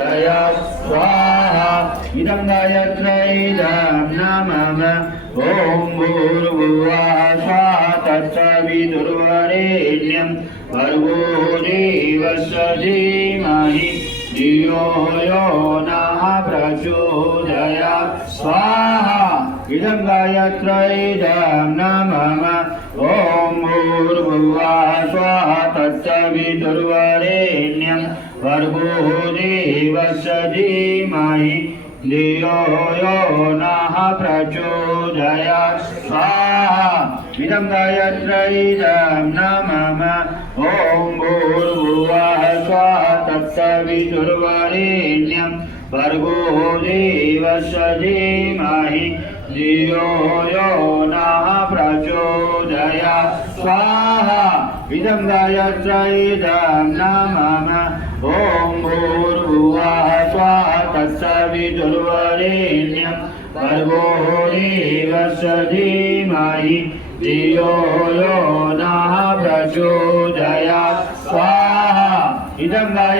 स्वाहा इदं गायत्र्यैदं नमः ॐ भूर्भुवः स्वः तत्सवितुर्वरेण्यं भर्गो देवस्य धीमहि धियो यो नः प्रचोदयात् स्वाहा इदं गायत्र्यैदं नमः ॐ भूर्भुवः स्वः तत्सवितुर्वरेण्यं भर्गो देवस्य धीमहि धियो यो नः प्रचोदयात् स्वाहा इदं गायत्र्यैदं नमः ॐ भूर्भुवः स्वः तत्सवितुर्वरेण्यं भर्गो देवस्य धीमहि धियो यो नः प्रचोदयात् स्वाहा इदं गायत्र्यैदं नमः ॐ भूर्भुवः स्वः तत्सवितुर्वरेण्यं भर्गो देवस्य धीमहि धियो यो नः प्रचोदयात् स्वाहा इदं गायत्र्यैदं